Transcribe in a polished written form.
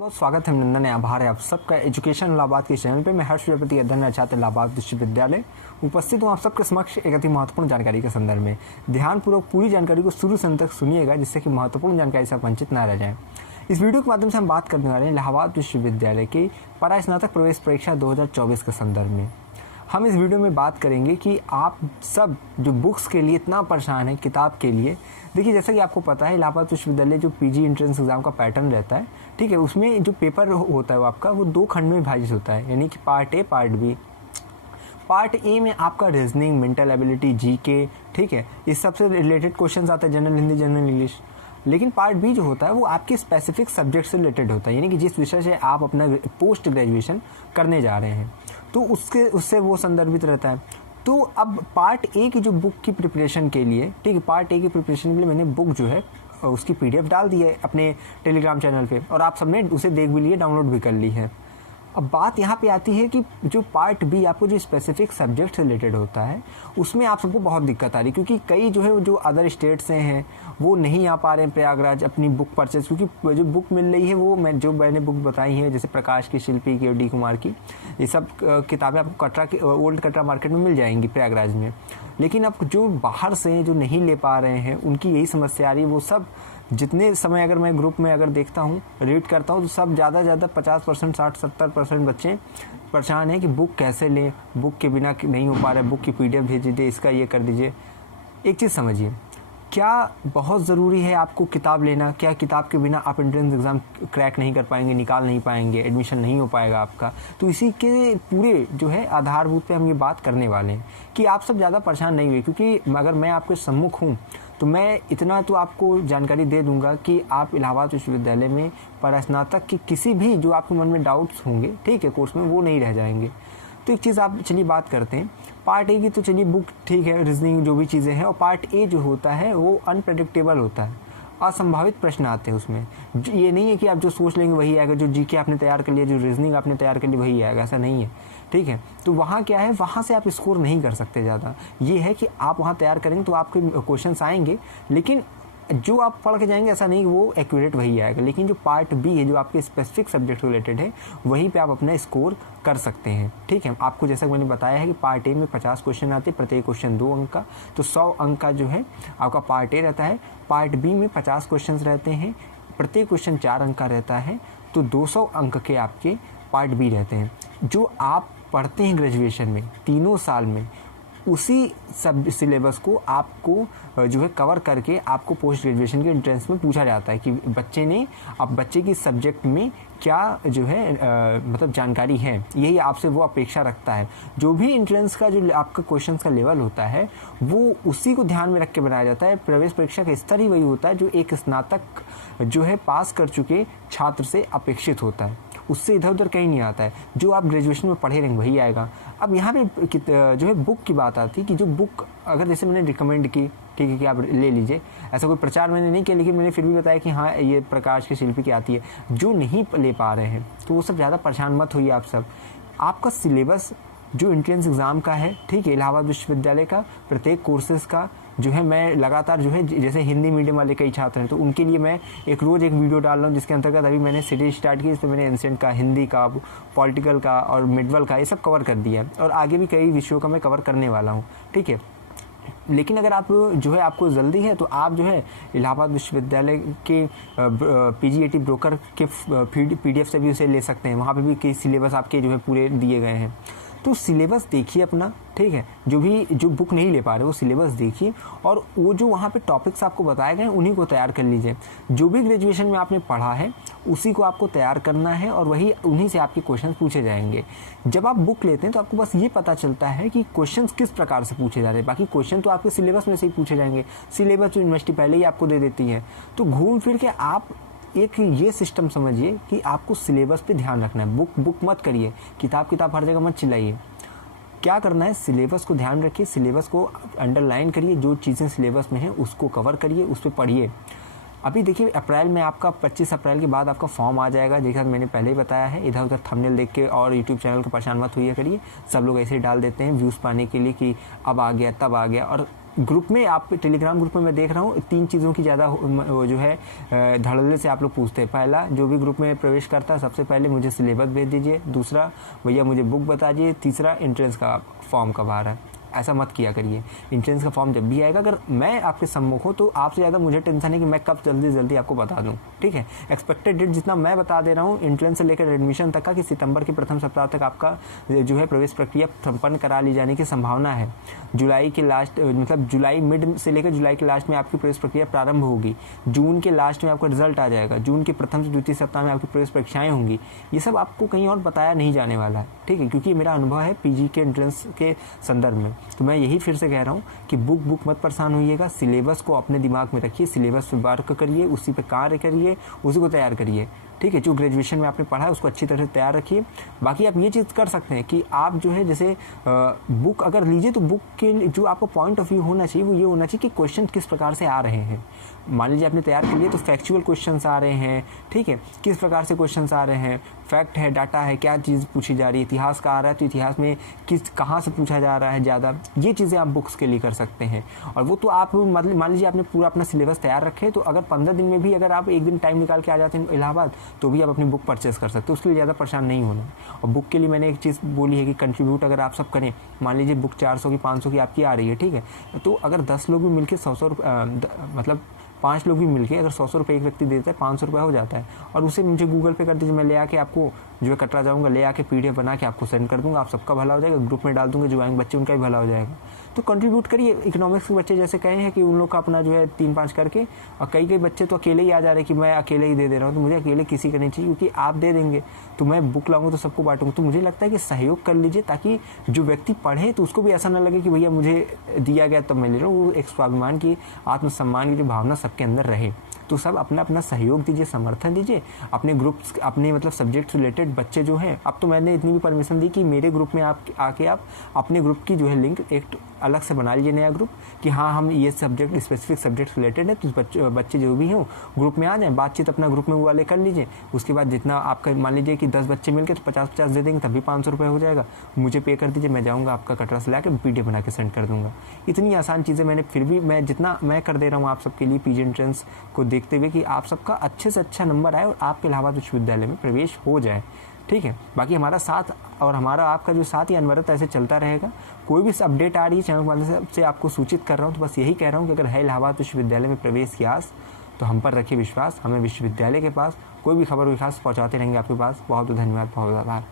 बहुत स्वागत है, अभिनंदन है, आभार है आप सबका एजुकेशन इलाहाबाद के चैनल पे। मैं हर्ष प्रजापति, अध्ययन छात्र इलाहाबाद विश्वविद्यालय, उपस्थित हूँ आप सबके समक्ष एक अति महत्वपूर्ण जानकारी के संदर्भ में। ध्यानपूर्वक पूरी जानकारी को शुरू से अंत तक सुनिएगा, जिससे कि महत्वपूर्ण जानकारी से आप वंचित न रह जाएं। इस वीडियो के माध्यम से हम बात करने वाले हैं इलाहाबाद विश्वविद्यालय की परास्नातक प्रवेश परीक्षा 2024 के संदर्भ में। हम इस वीडियो में बात करेंगे कि आप सब जो बुक्स के लिए इतना परेशान है, किताब के लिए, देखिए जैसा कि आपको पता है इलाहाबाद विश्वविद्यालय जो पीजी एंट्रेंस एग्जाम का पैटर्न रहता है, ठीक है, उसमें जो पेपर होता है वो आपका वो 2 खंड में विभाजित होता है, यानी कि part A part B. Part A में आपका रीजनिंग, मेंटल एबिलिटी, जीके, ठीक है, इस सबसे रिलेटेड क्वेश्चन आते हैं, जनरल हिंदी, जनरल इंग्लिश। लेकिन पार्ट बी जो होता है वो आपके स्पेसिफिक सब्जेक्ट से रिलेटेड होता है, यानी कि जिस विषय से आप अपना पोस्ट ग्रेजुएशन करने जा रहे हैं, तो उससे वो संदर्भित रहता है। तो अब पार्ट ए की जो बुक की प्रिपरेशन के लिए, ठीक है, पार्ट ए की प्रिपरेशन के लिए मैंने बुक जो है उसकी पीडीएफ डाल दी है अपने टेलीग्राम चैनल पे, और आप सबने उसे देख भी लिए, डाउनलोड भी कर ली है। अब बात यहाँ पे आती है कि जो पार्ट बी आपको जो स्पेसिफिक सब्जेक्ट से रिलेटेड होता है उसमें आप सबको बहुत दिक्कत आ रही है, क्योंकि कई जो है जो अदर स्टेट से हैं वो नहीं आ पा रहे हैं प्रयागराज अपनी बुक परचेज, क्योंकि जो बुक मिल रही है वो मैंने बुक बताई है, जैसे प्रकाश की, शिल्पी की और डी कुमार की, ये सब किताबें आपको कटरा के ओल्ड कटरा मार्केट में मिल जाएंगी प्रयागराज में। लेकिन अब जो बाहर से जो नहीं ले पा रहे हैं उनकी यही समस्या आ रही है। वो सब जितने समय अगर मैं ग्रुप में अगर देखता हूँ, रीड करता हूँ, तो सब ज़्यादा 50%, 60-70% बच्चे परेशान हैं कि बुक कैसे लें, बुक के बिना नहीं हो पा रहा है, बुक की पीडीएफ भेज दीजिए, इसका ये कर दीजिए। एक चीज़ समझिए, क्या बहुत ज़रूरी है आपको किताब लेना? क्या किताब के बिना आप एंट्रेंस एग्ज़ाम क्रैक नहीं कर पाएंगे, निकाल नहीं पाएंगे, एडमिशन नहीं हो पाएगा आपका? तो इसी के पूरे जो है आधारभूत पे हम ये बात करने वाले हैं कि आप सब ज़्यादा परेशान नहीं हुए, क्योंकि अगर मैं आपके सम्मुख हूँ तो मैं इतना तो आपको जानकारी दे दूंगा कि आप इलाहाबाद विश्वविद्यालय में परास्नातक की किसी भी जो आपके मन में डाउट्स होंगे, ठीक है, कोर्स में, वो नहीं रह जाएंगे। तो एक चीज़ आप चलिए बात करते हैं पार्ट ए की। तो चलिए बुक ठीक है, रीजनिंग जो भी चीज़ें हैं, और पार्ट ए जो होता है वो अनप्रेडिक्टेबल होता है, असंभावित प्रश्न आते हैं उसमें। ये नहीं है कि आप जो सोच लेंगे वही आएगा, जो जीके आपने तैयार कर लिया, जो रीजनिंग आपने तैयार कर ली वही आएगा, ऐसा नहीं है, ठीक है। तो वहाँ क्या है, वहाँ से आप स्कोर नहीं कर सकते ज़्यादा। ये है कि आप वहाँ तैयार करेंगे तो आपके क्वेश्चंस आएंगे, लेकिन जो आप पढ़ के जाएंगे ऐसा नहीं कि वो एक्यूरेट वही आएगा। लेकिन जो पार्ट बी है, जो आपके स्पेसिफिक सब्जेक्ट रिलेटेड है, वहीं पे आप अपना स्कोर कर सकते हैं, ठीक है। आपको जैसा मैंने बताया है कि पार्ट ए में 50 क्वेश्चन आते हैं, प्रत्येक क्वेश्चन 2 अंक का, तो 100 अंक का जो है आपका पार्ट ए रहता है। पार्ट बी में 50 क्वेश्चन रहते हैं, प्रत्येक क्वेश्चन 4 अंक का रहता है, तो 200 अंक के आपके पार्ट बी रहते हैं। जो आप पढ़ते हैं ग्रेजुएशन में तीनों साल में, उसी सब सिलेबस को आपको जो है कवर करके आपको पोस्ट ग्रेजुएशन के एंट्रेंस में पूछा जाता है कि बच्चे ने अब बच्चे की सब्जेक्ट में क्या जो है मतलब जानकारी है, यही आपसे वो अपेक्षा रखता है। जो भी एंट्रेंस का जो आपका क्वेश्चन का लेवल होता है वो उसी को ध्यान में रख के बनाया जाता है। प्रवेश परीक्षा का स्तर ही वही होता है जो एक स्नातक जो है पास कर चुके छात्र से अपेक्षित होता है, उससे इधर उधर कहीं नहीं आता है। जो आप ग्रेजुएशन में पढ़े रहेंगे वही आएगा। अब यहाँ पे जो है बुक की बात आती है कि जो बुक अगर जैसे मैंने रिकमेंड की, ठीक है, कि आप ले लीजिए, ऐसा कोई प्रचार मैंने नहीं किया, लेकिन मैंने फिर भी बताया कि हाँ ये प्रकाश की, शिल्पी की आती है। जो नहीं ले पा रहे हैं तो वो सब ज़्यादा परेशान मत होइए आप सब। आपका सिलेबस जो एंट्रेंस एग्ज़ाम का है, ठीक है, इलाहाबाद विश्वविद्यालय का प्रत्येक कोर्सेज़ का जो है मैं लगातार जो है, जैसे हिंदी मीडियम वाले कई छात्र हैं तो उनके लिए मैं रोज़ एक वीडियो डाल रहा हूँ, जिसके अंतर्गत अभी मैंने सीरीज स्टार्ट की। इस पर मैंने एंशिएंट का, हिंदी का, पॉलिटिकल का और मिडवल का, ये सब कवर कर दिया है, और आगे भी कई विषयों का मैं कवर करने वाला हूँ, ठीक है। लेकिन अगर आप जो है आपको जल्दी है तो आप जो है इलाहाबाद विश्वविद्यालय के पीजीएटी ब्रोकर के पीडीएफ से भी उसे ले सकते हैं। वहाँ पे भी कई सिलेबस आपके जो है पूरे दिए गए हैं। तो सिलेबस देखिए अपना, ठीक है, जो बुक नहीं ले पा रहे वो सिलेबस देखिए, और वो जो वहाँ पे टॉपिक्स आपको बताए गए हैं उन्हीं को तैयार कर लीजिए। जो भी ग्रेजुएशन में आपने पढ़ा है उसी को आपको तैयार करना है, और वही उन्हीं से आपके क्वेश्चन पूछे जाएंगे। जब आप बुक लेते हैं तो आपको बस ये पता चलता है कि क्वेश्चन किस प्रकार से पूछे जा रहे हैं, बाकी क्वेश्चन तो आपके सिलेबस में से ही पूछे जाएंगे। सिलेबस जो यूनिवर्सिटी पहले ही आपको दे देती है। तो घूम फिर के आप एक ये सिस्टम समझिए कि आपको सिलेबस पे ध्यान रखना है। बुक मत करिए, किताब हर जगह मत चिल्लाइए। क्या करना है, सिलेबस को ध्यान रखिए, सिलेबस को अंडरलाइन करिए, जो चीज़ें सिलेबस में हैं उसको कवर करिए, उस पर पढ़िए। अभी देखिए अप्रैल में आपका 25 अप्रैल के बाद आपका फॉर्म आ जाएगा, जैसा मैंने पहले ही बताया है। इधर उधर थंबनेल देख के और यूट्यूब चैनल को परेशान मत हुई करिए, सब लोग ऐसे ही डाल देते हैं व्यूज़ पाने के लिए कि अब आ गया तब आ गया, और ग्रुप में, आप टेलीग्राम ग्रुप में मैं देख रहा हूँ 3 चीज़ों की ज़्यादा वो जो है धड़ल्ले से आप लोग पूछते हैं। पहला, जो भी ग्रुप में प्रवेश करता है सबसे पहले मुझे सिलेबस भेज दीजिए। दूसरा, भैया मुझे बुक बता दीजिए। तीसरा, एंट्रेंस का फॉर्म कब आ रहा है। ऐसा मत किया करिए। एंट्रेंस का फॉर्म जब भी आएगा, अगर मैं आपके सम्मुख हूँ तो आपसे ज़्यादा मुझे टेंशन है कि मैं कब जल्दी आपको बता दूँ, ठीक है। एक्सपेक्टेड डेट जितना मैं बता दे रहा हूँ एंट्रेंस से लेकर एडमिशन तक का, कि सितंबर के प्रथम सप्ताह तक आपका जो है प्रवेश प्रक्रिया संपन्न करा ली जाने की संभावना है। जुलाई के लास्ट, मतलब जुलाई मिड से लेकर जुलाई के लास्ट में आपकी प्रवेश प्रक्रिया प्रारंभ होगी। जून के लास्ट में आपका रिजल्ट आ जाएगा। जून के प्रथम से द्वितीय सप्ताह में आपकी प्रवेश परीक्षाएं होंगी। ये सब आपको कहीं और बताया नहीं जाने वाला है, ठीक है, क्योंकि मेरा अनुभव है पीजी के एंट्रेंस के संदर्भ में। तो मैं यही फिर से कह रहा हूँ कि बुक मत परेशान होइएगा। सिलेबस को अपने दिमाग में रखिए, सिलेबस पे वर्क करिए, उसी पे कार्य करिए, उसी को तैयार करिए, ठीक है। जो ग्रेजुएशन में आपने पढ़ा है उसको अच्छी तरह से तैयार रखिए। बाकी आप ये चीज़ कर सकते हैं कि आप जो है जैसे बुक अगर लीजिए तो बुक के जो आपका पॉइंट ऑफ व्यू होना चाहिए वो ये होना चाहिए कि क्वेश्चन किस प्रकार से आ रहे हैं। मान लीजिए आपने तैयार कर लिया तो फैक्चुअल क्वेश्चंस आ रहे हैं, ठीक है, किस प्रकार से क्वेश्चंस आ रहे हैं, फैक्ट है, डाटा है, क्या चीज़ पूछी जा रही है, इतिहास का आ रहा है तो इतिहास में कहाँ से पूछा जा रहा है ज़्यादा, ये चीज़ें आप बुक्स के लिए कर सकते हैं। और वो तो आप मतलब मान लीजिए आपने पूरा अपना सिलेबस तैयार रखे, तो अगर 15 दिन में भी अगर आप एक दिन टाइम निकाल के आ जाते हैं इलाहाबाद तो भी आप अपनी बुक परचेस कर सकते हो, उसके लिए ज़्यादा परेशान नहीं होना। और बुक के लिए मैंने एक चीज़ बोली है कि कंट्रीब्यूट अगर आप सब करें, मान लीजिए बुक 400 की 500 की आपकी आ रही है, ठीक है, तो अगर 10 लोग भी मिलकर 100 मतलब 5 लोग भी मिलके अगर 100 रुपये एक व्यक्ति देता है, 500 रुपये हो जाता है। और उसे मुझे गूगल पे कर दीजिए, मैं ले आके आपको जो है कटरा जाऊँगा, ले आके PDF बना के आपको सेंड कर दूँगा, आप सबका भला हो जाएगा। ग्रुप में डाल दूँगा, जो आएंगे बच्चे उनका भी भला हो जाएगा। तो कंट्रीब्यूट करिए। इकोनॉमिक्स के बच्चे जैसे कहे हैं कि उन लोग का अपना जो है 3-5 करके, और कई बच्चे तो अकेले ही आ जा रहे हैं कि मैं अकेले ही दे रहा हूँ, तो मुझे अकेले किसी का नहीं चाहिए, क्योंकि आप दे देंगे तो मैं बुक लाऊंगा तो सबको बांटूंगा। तो मुझे लगता है कि सहयोग कर लीजिए, ताकि जो व्यक्ति पढ़े तो उसको भी ऐसा ना लगे कि भैया मुझे दिया गया तब मैं ले रहा हूँ। वो एक स्वाभिमान की, आत्मसम्मान की जो भावना सबके अंदर रहे। तो सब अपना अपना सहयोग दीजिए, समर्थन दीजिए। अपने ग्रुप्स, अपने मतलब सब्जेक्ट रिलेटेड बच्चे जो हैं, अब तो मैंने इतनी भी परमिशन दी कि मेरे ग्रुप में आप आके आप अपने ग्रुप की जो है लिंक एक अलग से बना लीजिए, नया ग्रुप, कि हाँ हम ये सब्जेक्ट स्पेसिफिक सब्जेक्ट रिलेटेड है, तो बच्चे जो भी हों ग्रुप में आ जाएं, बातचीत अपना ग्रुप में वो वाले कर लीजिए। उसके बाद जितना आपका, मान लीजिए कि 10 बच्चे मिलकर तो 50-50 दे देंगे, तभी 500 रुपये हो जाएगा। मुझे पे कर दीजिए, मैं जाऊँगा आपका कटरा से ला के PDF बना के सेंड कर दूँगा। इतनी आसान चीज़ें मैंने, फिर भी मैं जितना मैं कर दे रहा हूँ आप सबके लिए पीजी एंट्रेंस को देखते हुए कि आप सबका अच्छे से अच्छा नंबर आए और आपके इलाहाबाद विश्वविद्यालय में प्रवेश हो जाए, ठीक है। बाकी हमारा साथ और हमारा आपका जो साथ ही अनवरत ऐसे चलता रहेगा। कोई भी अपडेट आ रही है चैनल वाले से आपको सूचित कर रहा हूँ। तो बस यही कह रहा हूँ कि अगर है इलाहाबाद विश्वविद्यालय में प्रवेश की आस, तो हम पर रखिए विश्वास। हमें विश्वविद्यालय के पास कोई भी खबर विकास पहुँचाते रहेंगे आपके पास। बहुत बहुत धन्यवाद, बहुत आभार।